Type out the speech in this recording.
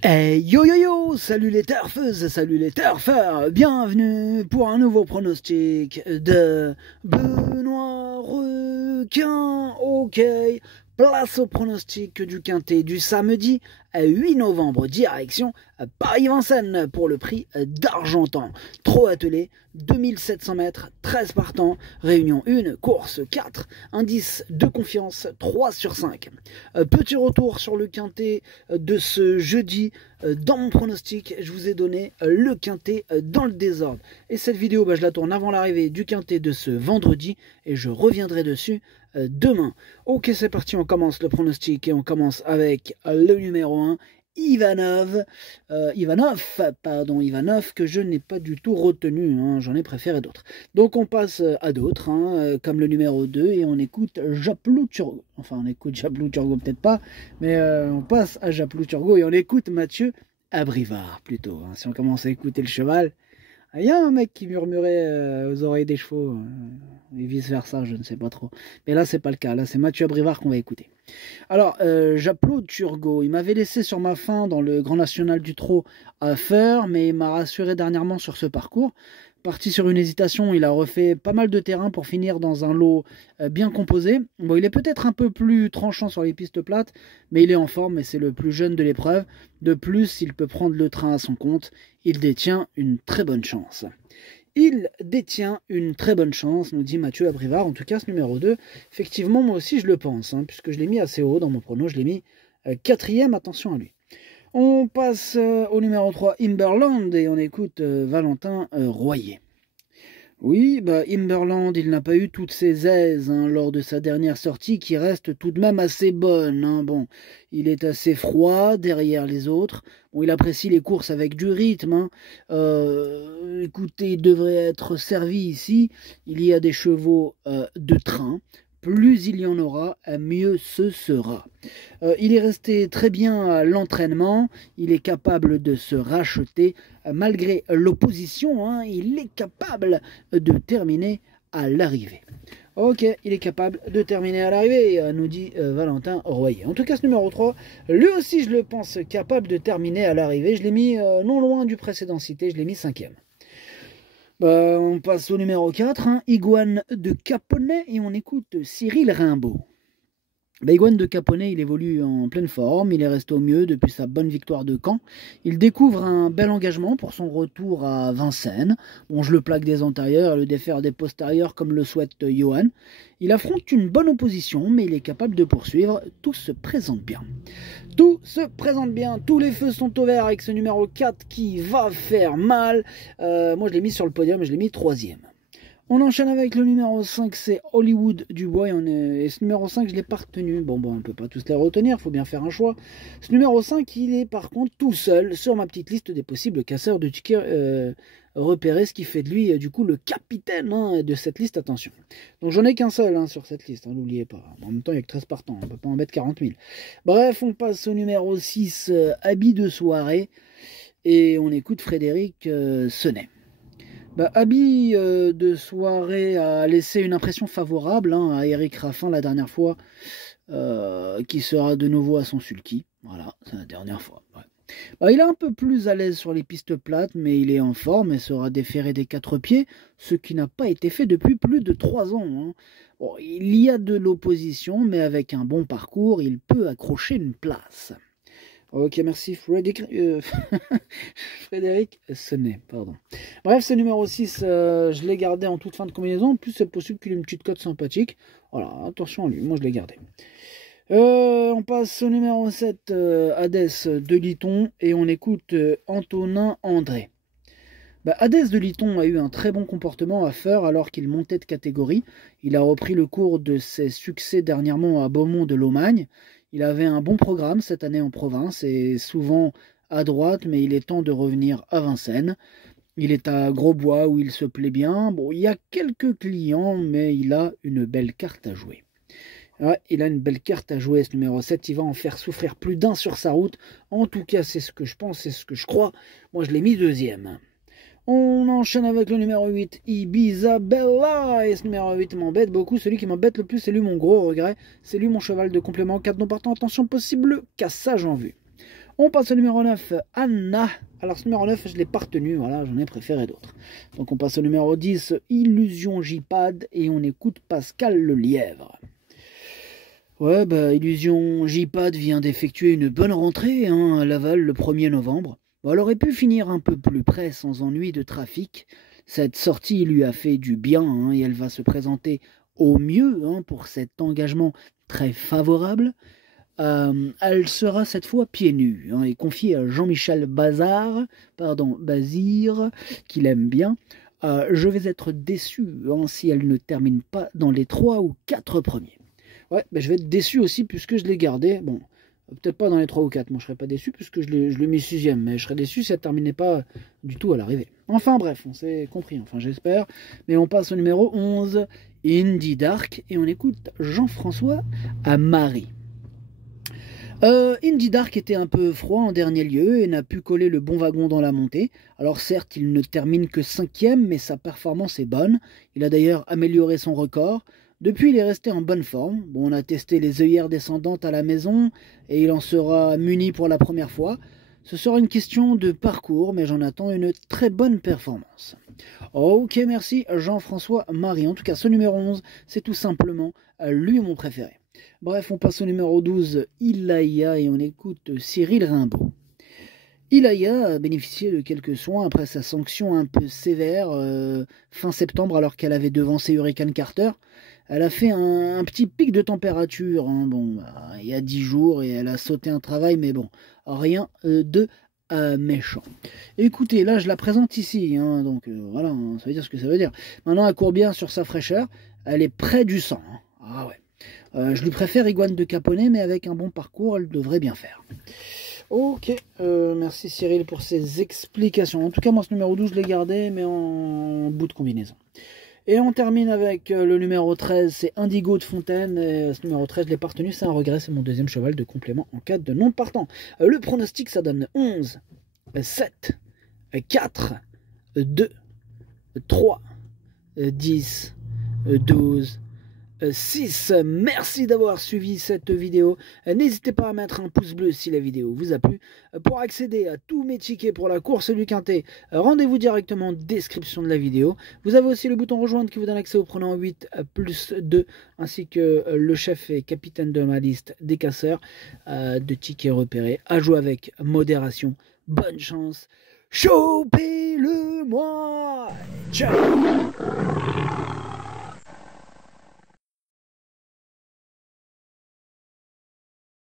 Hey yo yo yo, salut les turfeuses, salut les turfeurs, bienvenue pour un nouveau pronostic de Benoît Requin. Ok, place au pronostic du Quintet du samedi 8 novembre, direction Paris-Vincennes pour le prix d'Argentan. Trop attelé, 2700 mètres, 13 partants, réunion 1, course 4, indice de confiance 3 sur 5. Petit retour sur le Quintet de ce jeudi. Dans mon pronostic, je vous ai donné le Quintet dans le désordre. Et cette vidéo, je la tourne avant l'arrivée du Quintet de ce vendredi et je reviendrai dessus demain. Ok, c'est parti, on commence le pronostic et on commence avec le numéro 1. Ivanov, que je n'ai pas du tout retenu, hein, j'en ai préféré d'autres. Donc on passe à d'autres, hein, comme le numéro 2, et on écoute Japlou Turgot. Enfin, on écoute Japlou Turgot peut-être pas, mais on passe à Japlou Turgot et on écoute Mathieu Abrivard plutôt. Hein. Si on commence à écouter le cheval, il y a un mec qui murmurait aux oreilles des chevaux, et vice-versa, je ne sais pas trop. Mais là, c'est pas le cas. Là, c'est Mathieu Abrivard qu'on va écouter. Alors, Japlou Turgot, il m'avait laissé sur ma faim dans le Grand National du Trot à Feur, mais il m'a rassuré dernièrement sur ce parcours. Parti sur une hésitation, il a refait pas mal de terrain pour finir dans un lot bien composé. Bon, il est peut-être un peu plus tranchant sur les pistes plates, mais il est en forme et c'est le plus jeune de l'épreuve. De plus, il peut prendre le train à son compte. Il détient une très bonne chance. Il détient une très bonne chance, nous dit Mathieu Abrivard. En tout cas, ce numéro 2, effectivement, moi aussi je le pense, hein, puisque je l'ai mis assez haut dans mon prono. Je l'ai mis 4e, attention à lui. On passe au numéro 3, Imberland, et on écoute Valentin Royer. Oui, Imberland, il n'a pas eu toutes ses aises hein, lors de sa dernière sortie, qui reste tout de même assez bonne. Hein. Bon, il est assez froid derrière les autres. Bon, il apprécie les courses avec du rythme. Hein. Écoutez, il devrait être servi ici. Il y a des chevaux de train. Plus il y en aura, mieux ce sera. Il est resté très bien à l'entraînement, il est capable de se racheter malgré l'opposition, hein, il est capable de terminer à l'arrivée. Ok, il est capable de terminer à l'arrivée, nous dit Valentin Royer. En tout cas, ce numéro 3, lui aussi je le pense capable de terminer à l'arrivée. Je l'ai mis non loin du précédent cité, je l'ai mis 5e. On passe au numéro 4, hein, Iguane de Caponnet, et on écoute Cyril Rimbaud. Iguane de Caponnet, il évolue en pleine forme, il est resté au mieux depuis sa bonne victoire de Caen. Il découvre un bel engagement pour son retour à Vincennes. Bon, je le plaque des antérieurs et le défaire des postérieurs comme le souhaite Johan. Il affronte une bonne opposition, mais il est capable de poursuivre. Tout se présente bien. Tout se présente bien, tous les feux sont au vert avec ce numéro 4 qui va faire mal. Moi je l'ai mis sur le podium, je l'ai mis 3e. On enchaîne avec le numéro 5, c'est Hollywood Dubois. Et ce numéro 5, je ne l'ai pas retenu. Bon, on ne peut pas tous les retenir, il faut bien faire un choix. Ce numéro 5, il est par contre tout seul sur ma petite liste des possibles casseurs de tickets repérés, ce qui fait de lui, du coup, le capitaine hein, de cette liste, attention. Donc j'en ai qu'un seul hein, sur cette liste, hein, n'oubliez pas. En même temps, il n'y a que 13 partants, on ne peut pas en mettre 40 000. Bref, on passe au numéro 6, habit de soirée. Et on écoute Frédéric Senet. Habit de soirée a laissé une impression favorable hein, à Eric Raffin la dernière fois, qui sera de nouveau à son sulky. Voilà, c'est la dernière fois. Ouais. Il est un peu plus à l'aise sur les pistes plates, mais il est en forme et sera déféré des 4 pieds, ce qui n'a pas été fait depuis plus de 3 ans. Hein. Bon, il y a de l'opposition, mais avec un bon parcours, il peut accrocher une place. Ok, merci Frédéric Senet, pardon. Bref, ce numéro 6, je l'ai gardé en toute fin de combinaison. En plus, c'est possible qu'il ait une petite cote sympathique. Voilà, attention à lui, moi je l'ai gardé. On passe au numéro 7, Hadès de Liton, et on écoute Antonin André. Hadès de Liton a eu un très bon comportement à Feur alors qu'il montait de catégorie. Il a repris le cours de ses succès dernièrement à Beaumont de Lomagne. Il avait un bon programme cette année en province et souvent à droite, mais il est temps de revenir à Vincennes. Il est à Grosbois où il se plaît bien. Bon, il y a quelques clients, mais il a une belle carte à jouer. Ouais, il a une belle carte à jouer ce numéro 7. Il va en faire souffrir plus d'un sur sa route. En tout cas, c'est ce que je pense, c'est ce que je crois. Moi, je l'ai mis 2e. On enchaîne avec le numéro 8, Ibiza Bella. Et ce numéro 8 m'embête beaucoup. Celui qui m'embête le plus, c'est lui mon gros regret. C'est lui mon cheval de complément. 4 non partants. Attention, possible cassage en vue. On passe au numéro 9, Anna. Alors ce numéro 9, je ne l'ai pas retenu, voilà, j'en ai préféré d'autres. Donc on passe au numéro 10, Illusion J-Pad, et on écoute Pascal le Lièvre. Ouais, bah Illusion J-Pad vient d'effectuer une bonne rentrée à Laval le 1er novembre. Bon, elle aurait pu finir un peu plus près sans ennui de trafic. Cette sortie lui a fait du bien et elle va se présenter au mieux pour cet engagement très favorable. Elle sera cette fois pieds nus et confiée à Jean-Michel Bazir, qu'il aime bien. Je vais être déçu si elle ne termine pas dans les 3 ou 4 premiers. Ouais, ben je vais être déçu aussi puisque je l'ai gardé. Bon, peut-être pas dans les 3 ou 4, moi je serais pas déçu puisque je l'ai mis 6ème, mais je serais déçu si elle ne terminait pas du tout à l'arrivée. Enfin bref, on s'est compris, enfin j'espère. Mais on passe au numéro 11, Indie Dark, et on écoute Jean-François à Marie. Indie Dark était un peu froid en dernier lieu et n'a pu coller le bon wagon dans la montée. Alors certes, il ne termine que 5ème, mais sa performance est bonne. Il a d'ailleurs amélioré son record. Depuis, il est resté en bonne forme. Bon, on a testé les œillères descendantes à la maison et il en sera muni pour la première fois. Ce sera une question de parcours, mais j'en attends une très bonne performance. Ok, merci Jean-François Marie. En tout cas, ce numéro 11, c'est tout simplement lui mon préféré. Bref, on passe au numéro 12, Ilaïa, et on écoute Cyril Rimbaud. Ilaïa a bénéficié de quelques soins après sa sanction un peu sévère fin septembre alors qu'elle avait devancé Hurricane Carter. Elle a fait un petit pic de température il y a 10 jours et elle a sauté un travail, mais bon, rien de méchant. Écoutez, là je la présente ici, donc voilà, ça veut dire ce que ça veut dire. Maintenant elle court bien sur sa fraîcheur, elle est près du 100. Ah ouais. Je lui préfère Iguane de Caponnet, mais avec un bon parcours, elle devrait bien faire. Ok, merci Cyril pour ces explications. En tout cas, moi ce numéro 12, je l'ai gardé, mais en bout de combinaison. Et on termine avec le numéro 13, c'est Indigo de Fontaine. Et ce numéro 13, je ne l'ai pas retenu, c'est un regret, c'est mon deuxième cheval de complément en cas de non partant. Le pronostic, ça donne 11, 7, 4, 2, 3, 10, 12, 6. Merci d'avoir suivi cette vidéo. N'hésitez pas à mettre un pouce bleu si la vidéo vous a plu. Pour accéder à tous mes tickets pour la course du Quintet, rendez-vous directement en description de la vidéo. Vous avez aussi le bouton rejoindre qui vous donne accès au prenant 8 plus 2, ainsi que le chef et capitaine de ma liste des casseurs de tickets repérés. À jouer avec modération. Bonne chance. Chopez-le-moi. Ciao.